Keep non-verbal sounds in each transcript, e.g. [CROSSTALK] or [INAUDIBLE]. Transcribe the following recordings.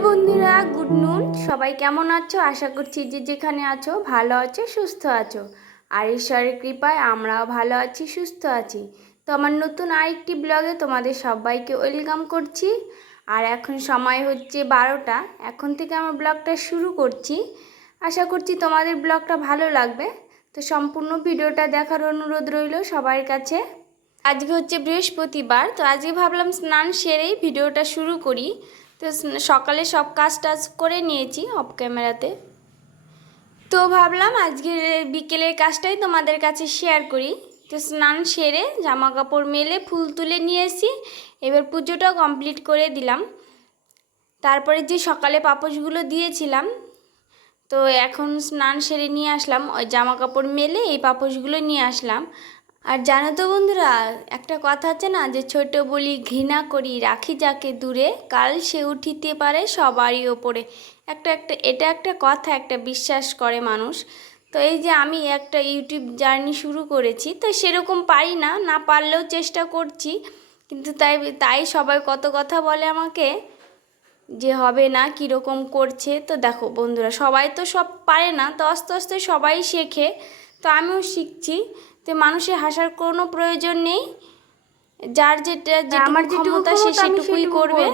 Afternoon সবাই কেমন আছো? আশা করছি যে যেখানে আছো, ভালো আছো, সুস্থ আছো। আর ঈশ্বরের কৃপায় আমরাও ভালো আছি, সুস্থ আছি। তো আমার নতুন আরেকটি ব্লগে তোমাদের সবাইকে ওয়েলকাম করছি। আর এখন সময় হচ্ছে বারোটা। এখন থেকে আমার ব্লগটা শুরু করছি। আশা করছি তোমাদের ব্লগটা ভালো লাগবে। তো সম্পূর্ণ ভিডিওটা দেখার অনুরোধ রইল সবার কাছে। আজকে হচ্ছে বৃহস্পতিবার, তো আজকে ভাবলাম স্নান সেরেই ভিডিওটা শুরু করি। তো সকালে সব কাজ টাজ করে নিয়েছি অফ ক্যামেরাতে তো ভাবলাম আজকের বিকেলের কাজটাই তোমাদের কাছে শেয়ার করি। তো স্নান সেরে জামা কাপড় মেলে ফুল তুলে নিয়ে এসি এবার পুজোটাও কমপ্লিট করে দিলাম। তারপরে যে সকালে পাপোশগুলো দিয়েছিলাম, তো এখন স্নান সেরে নিয়ে আসলাম। ওই জামা কাপড় মেলে এই পাপোশগুলো নিয়ে আসলাম। আর জানো তো বন্ধুরা, একটা কথা আছে না যে ছোট বলি ঘৃণা করি, রাখি যাকে দূরে, কাল সে উঠিতে পারে সবারই ওপরে। একটা একটা, এটা একটা কথা, একটা বিশ্বাস করে মানুষ। তো এই যে আমি একটা ইউটিউব জার্নি শুরু করেছি, তো সেরকম পারি না না পারলেও চেষ্টা করছি। কিন্তু তাই তাই সবাই কত কথা বলে আমাকে যে হবে না, কীরকম করছে। তো দেখো বন্ধুরা, সবাই তো সব পারে না, তো আস্তে আস্তে সবাই শেখে। তো আমিও শিখছি। তো মানুষের হাসার কোনো প্রয়োজন নেই। যার যেটা যেটা আমার ক্ষমতা সে সেটুকুই করবে।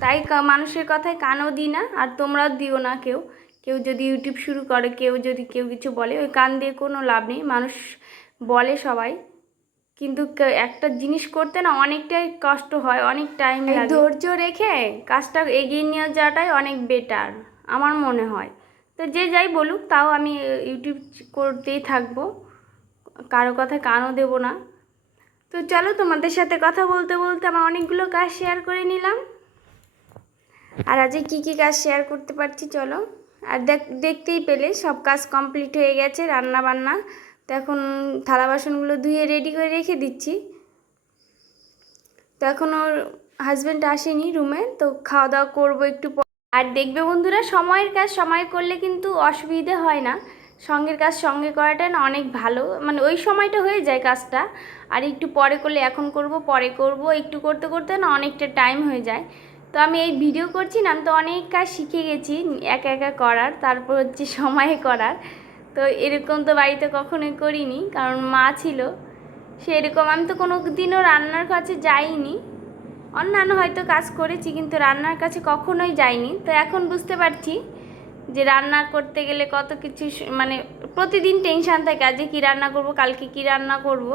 তাই মানুষের কথায় কানও দিই না আর তোমরাও দিও না কেউ। কেউ যদি ইউটিউব শুরু করে কেউ যদি কেউ কিছু বলে ওই কান দিয়ে কোনো লাভ নেই। মানুষ বলে সবাই। কিন্তু একটা জিনিস করতে না অনেকটাই কষ্ট হয় অনেক টাইম লাগে। ধৈর্য রেখে কাজটা এগিয়ে নিয়ে যাওয়াটাই অনেক বেটার আমার মনে হয়। তো যে যাই বলুক তাও আমি ইউটিউব করতেই থাকব। কারও কথায় কানও দেবো না। তো চলো তোমাদের সাথে কথা বলতে বলতে আমার অনেকগুলো কাজ শেয়ার করে নিলাম। আর আজকে কী কী কাজ শেয়ার করতে পারছি চলো। আর দেখ, দেখতেই পেলে সব কাজ কমপ্লিট হয়ে গেছে, রান্না বান্না। তো এখন থালা বাসনগুলো ধুয়ে রেডি করে রেখে দিচ্ছি। তো এখন ওর হাজব্যান্ড আসেনি রুমে তো খাওয়া দাওয়া করব একটু। আর দেখবে বন্ধুরা, সময়ের কাজ সময় করলে কিন্তু অসুবিধে হয় না। সঙ্গের কাজ সঙ্গে করাটা না অনেক ভালো। মানে ওই সময়টা হয়ে যায় কাজটা। আর একটু পরে করলে এখন করব, পরে করব, একটু করতে করতে না অনেকটা টাইম হয়ে যায়। তো আমি এই ভিডিও করছি না, আমি তো অনেক কাজ শিখে গেছি, একা একা করার, তারপর হচ্ছে [LAUGHS] সময়ে করার। তো এরকম তো বাড়িতে কখনোই করিনি, কারণ মা ছিল। সেরকম আমি তো কোনো দিনও রান্নার কাছে যাইনি। অন্যান্য হয়তো কাজ করেছি, কিন্তু রান্নার কাছে কখনোই যাইনি। তো এখন বুঝতে পারছি যে রান্না করতে গেলে কত কিছু মানে প্রতিদিন টেনশান থাকে আজকে কী রান্না করব, কালকে কী রান্না করব।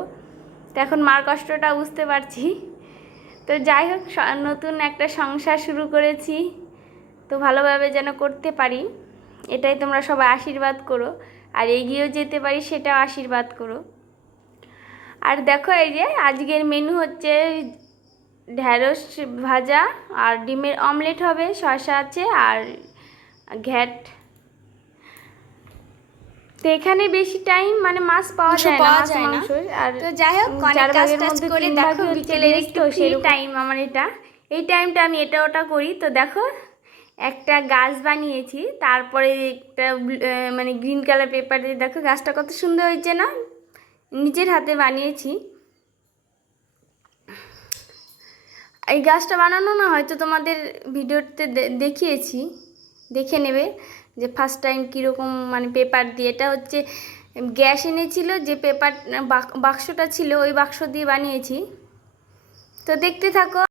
তো এখন মার কষ্টটা বুঝতে পারছি। তো যাই হোক নতুন একটা সংসার শুরু করেছি। তো ভালোভাবে যেন করতে পারি, এটাই তোমরা সবাই আশীর্বাদ করো। আর এগিয়েও যেতে পারি, সেটাও আশীর্বাদ করো। আর দেখো এই যে, আজকের মেনু হচ্ছে ঢ্যাঁড়স ভাজা, আর ডিমের অমলেট হবে, শসা আছে, আর ঘ্যাট। তো এখানে বেশি টাইম মানে মাছ পাওয়া যায় না মাছ মাংস। আর তো যাই হোক, অনেক কাজ টাজ করে দেখো বিকেলের একটু সেরকম। টাইম আমার এটা। এই টাইমটা আমি এটা ওটা করি। তো দেখো একটা গাছ বানিয়েছি তারপরে একটা মানে গ্রিন কালার পেপার দিয়ে দেখো গাছটা কত সুন্দর হয়েছে না? নিজের হাতে বানিয়েছি। এই গাছটা বানানো না হয়তো তোমাদের ভিডিওতে দেখিয়েছি। দেখে নেবে যে ফার্স্ট টাইম কীরকম মানে পেপার দিয়ে। এটা হচ্ছে, গ্যাস এনেছিল যে পেপার বাক্সটা ছিল, ওই বাক্স দিয়ে বানিয়েছি। তো দেখতে থাকো।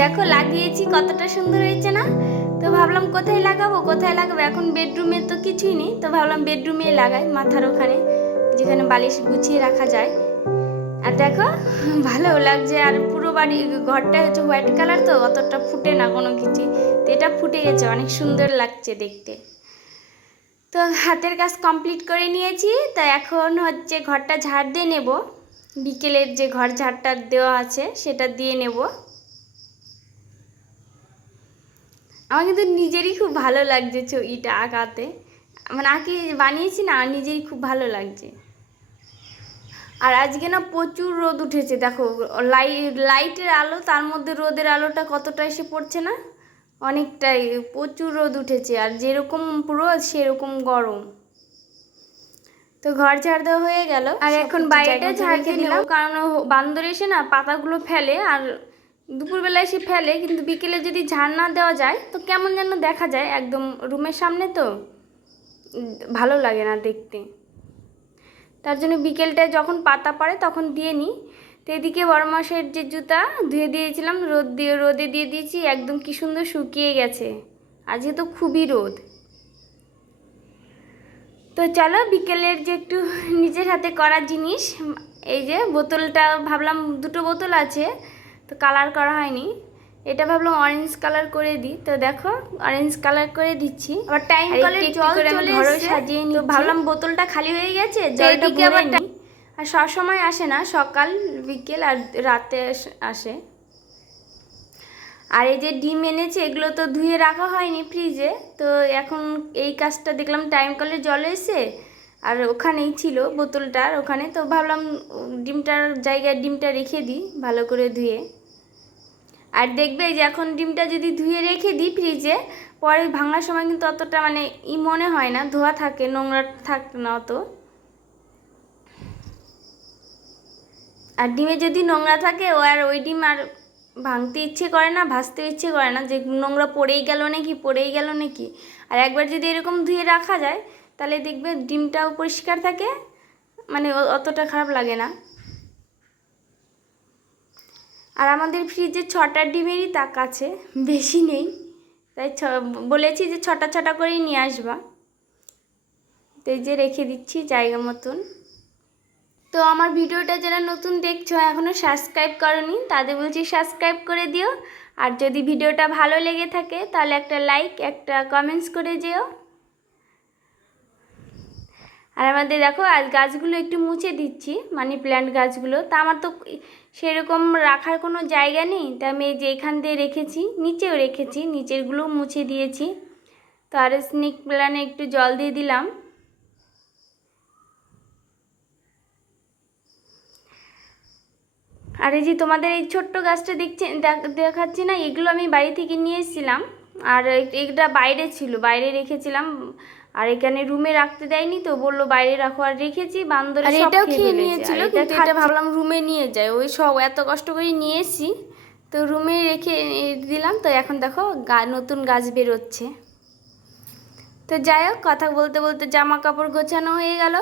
দেখো, লাগিয়েছি, কতটা সুন্দর হয়েছে না? তো ভাবলাম কোথায় লাগাবো কোথায় লাগাবো? এখন বেডরুমে তো কিছুই নেই, তো ভাবলাম বেডরুমে লাগাই, মাথার ওখানে, যেখানে বালিশ গুছিয়ে রাখা যায়। আর দেখো ভালো লাগছে, আর পুরো বাড়ি, ঘরটা হচ্ছে হোয়াইট কালার তো, অতটা ফুটে না কোনো কিছু। তো এটা ফুটে গেছে, অনেক সুন্দর লাগছে দেখতে। তো হাতের কাজ কমপ্লিট করে নিয়েছি, তা এখন হচ্ছে ঘরটা ঝাড় দিয়ে নেব। বিকেলের যে ঘর ঝাড়টা দেওয়া আছে, সেটা দিয়ে নেব। আমার কিন্তু নিজেরই খুব ভালো লাগছে ছবিটা আঁকাতে। মানে আঁকি বানিয়েছি না নিজেরই খুব ভালো লাগছে। আর আজকে না প্রচুর রোদ উঠেছে দেখো লাইট লাইটের আলো তার মধ্যে রোদের আলোটা কতটা এসে পড়ছে না? অনেকটাই প্রচুর রোদ উঠেছে আর যেরকম রোদ সেরকম গরম। তো ঘর ঝাড় দেওয়া হয়ে গেল। আর এখন বাইরেটা ঝাড় দিলাম কারণ বান্দর এসে না পাতাগুলো ফেলে আর দুপুরবেলা সে ফেলে, কিন্তু বিকেলে যদি ঝাড় না দেওয়া যায়, তো কেমন যেন দেখা যায় একদম রুমের সামনে তো। ভালো লাগে না দেখতে। তার জন্য বিকেলটায় যখন পাতা পড়ে তখন দিয়ে নিই। তো এদিকে বড় মাসের যে জুতা, ধুয়ে দিয়েছিলাম, রোদ দিয়ে, রোদে দিয়ে দিয়েছি, একদম কি সুন্দর শুকিয়ে গেছে। আজকে তো খুবই রোদ। তো চলো বিকেলের যে একটু নিজের হাতে করা জিনিস, এই যে বোতলটা, ভাবলাম দুটো বোতল আছে। তো কালার করা হয়নি। এটা ভাবলাম অরেঞ্জ কালার করে দিই। তো দেখো অরেঞ্জ কালার করে দিচ্ছি। আবার টাইম কলের জল চলে এসেছে। সাজিয়ে নিই ভাবলাম বোতলটা খালি হয়ে গেছে জলটা আবার আর সব সময় আসে না সকাল বিকেল আর রাতে আসে আর এই যে ডিম এনেছে এগুলো তো ধুয়ে রাখা হয়নি ফ্রিজে তো এখন এই কাজটা দেখলাম টাইম কলের জল এসে আর ওখানেই ছিল বোতলটার ওখানে তো ভাবলাম ডিমটার জায়গায় ডিমটা রেখে দিই ভালো করে ধুয়ে। আর দেখবে যে এখন ডিমটা যদি ধুয়ে রেখে দিই ফ্রিজে, পরে ভাঙার সময় কিন্তু অতটা মানে ই মনে হয় না, ধোয়া থাকে, নোংরা থাকে না অত। আর ডিমে যদি নোংরা থাকে, ও আর ওই ডিম আর ভাঙতে ইচ্ছে করে না, ভাজতে ইচ্ছে করে না, যে নোংরা পড়েই গেল নাকি, পড়েই গেল নাকি। আর একবার যদি এরকম ধুয়ে রাখা যায়, তাহলে দেখবে ডিমটাও পরিষ্কার থাকে মানে অতটা খারাপ লাগে না। আর আমাদের ফ্রিজে ছটা ডিমেরই তাক আছে, বেশি নেই। তাই ছ, বলেছি যে ছটা ছটা করেই নিয়ে আসবা। তো যে রেখে দিচ্ছি জায়গা মতন। তো আমার ভিডিওটা যারা নতুন দেখছ এখনও সাবস্ক্রাইব করনি, তাদের বলছি সাবস্ক্রাইব করে দিও। আর যদি ভিডিওটা ভালো লেগে থাকে, তাহলে একটা লাইক একটা কমেন্টস করে যেও। আর আমাদের দেখো, আজ গাছগুলো একটু মুছে দিচ্ছি, মানি প্ল্যান্ট গাছগুলো। তা আমার তো সেরকম রাখার কোনো জায়গা নেই? তা আমি যে এখান দিয়ে রেখেছি, নিচেও রেখেছি নিচেরগুলো মুছে দিয়েছি। তো আর স্নেক প্ল্যানে একটু জল দিয়ে দিলাম। আর এই যে তোমাদের এই ছোট্ট গাছটা দেখছে, দেখ- দেখাচ্ছি না, এগুলো আমি বাড়ি থেকে নিয়ে এসেছিলাম। আর এটা বাইরে ছিল, বাইরে রেখেছিলাম। আর এখানে রুমে রাখতে দেয়নি তো বলল বাইরে রাখো আর রেখেছি বান্দরে আর এটাও খেয়ে নিয়েছিল, কিন্তু এটা ভাবলাম রুমে নিয়ে যায় ওই সব এত কষ্ট করে নিয়ে এসেছি তো রুমে রেখে দিলাম তো এখন দেখো নতুন গাছ বেরোচ্ছে। তো যাই হোক কথা বলতে বলতে জামা কাপড় গোছানো হয়ে গেল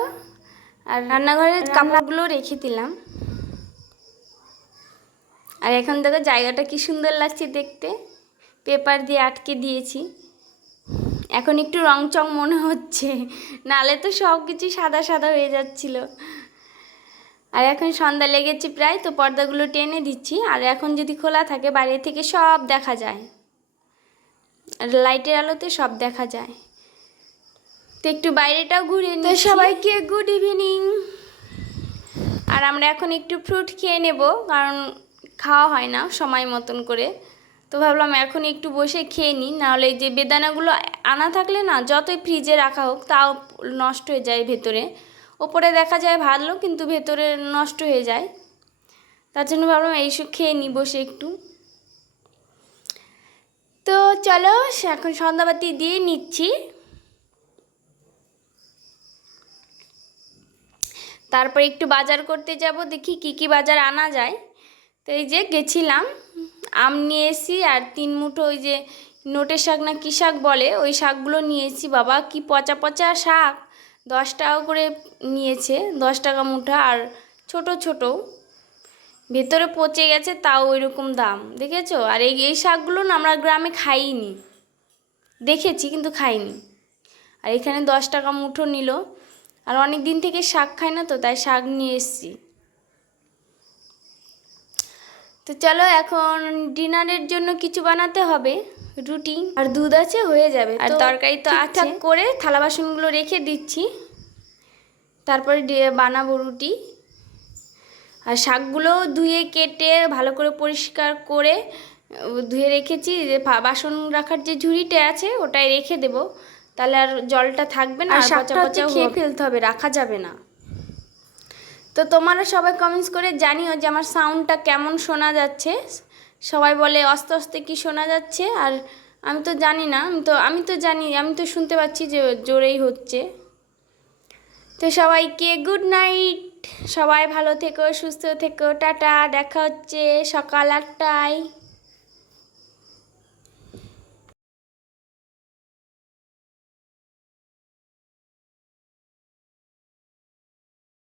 আর রান্নাঘরের কাপড়গুলো রেখে দিলাম। আর এখন দেখো জায়গাটা কি সুন্দর লাগছে দেখতে। পেপার দিয়ে আটকে দিয়েছি। এখন একটু রং চং মনে হচ্ছে। নালে তো সব কিছু সাদা সাদা হয়ে যাচ্ছিল। আর এখন সন্ধ্যা লেগেছে প্রায় তো পর্দাগুলো টেনে দিচ্ছি। আর এখন যদি খোলা থাকে বাইরে থেকে সব দেখা যায়। আর লাইটের আলোতে সব দেখা যায়। তো একটু বাইরেটাও ঘুরে তো সবাইকে গুড ইভিনিং আর আমরা এখন একটু ফ্রুট খেয়ে নেব কারণ খাওয়া হয় না সময় মতন করে। তো ভাবলাম এখন একটু বসে খেয়ে নিই, নাহলে যে বেদানাগুলো আনা থাকলে না যতই ফ্রিজে রাখা হোক তাও নষ্ট হয়ে যায় ভেতরে। ওপরে দেখা যায় ভালো, কিন্তু ভেতরে নষ্ট হয়ে যায়। তার জন্য ভাবলাম এইসব খেয়ে নিই বসে একটু। তো চলো, এখন সন্ধ্যাবাতি দিয়ে নিচ্ছি। তারপর একটু বাজার করতে যাব, দেখি কি কি বাজার আনা যায়। তো এই যে গেছিলাম, আম নিয়ে এসি আর তিন মুঠো ওই যে নোটের শাক না কী শাক বলে, ওই শাকগুলো নিয়ে এসেছি। বাবা কি পচা পচা শাক? দশ টাকা করে নিয়েছে, দশ টাকা মুঠা আর ছোট ছোট। ভেতরে পচে গেছে, তাও ওই রকম দাম, দেখেছ? আর এই এই শাকগুলো না আমরা গ্রামে খাইনি। দেখেছি কিন্তু খাইনি। আর এখানে দশ টাকা মুঠো নিল। আর অনেক দিন থেকে শাক খাই না তো, তাই শাক নিয়ে এসেছি। তো চলো এখন ডিনারের জন্য কিছু বানাতে হবে রুটি আর দুধ আছে হয়ে যাবে। আর তরকারি তো ঠিকঠাক করে থালা বাসনগুলো রেখে দিচ্ছি। তারপরে বানাবো রুটি। আর শাকগুলো ধুয়ে কেটে ভালো করে পরিষ্কার করে ধুয়ে রেখেছি। যে বাসন রাখার যে ঝুড়িটা আছে ওটাই রেখে দেবো। তাহলে আর জলটা থাকবে না আর শাকটা খেয়ে ফেলতে হবে রাখা যাবে না। তো তোমরা সবাই কমেন্টস করে জানিও যে আমার সাউন্ডটা কেমন শোনা যাচ্ছে। সবাই বলে আস্তে আস্তে কি শোনা যাচ্ছে আর আমি তো জানি না, আমি তো আমি তো জানি, আমি তো শুনতে পাচ্ছি যে জোরেই হচ্ছে। তো সবাইকে গুড নাইট সবাই ভালো থেকো, সুস্থ থেকো, টাটা, দেখা হচ্ছে সকাল আটটায়।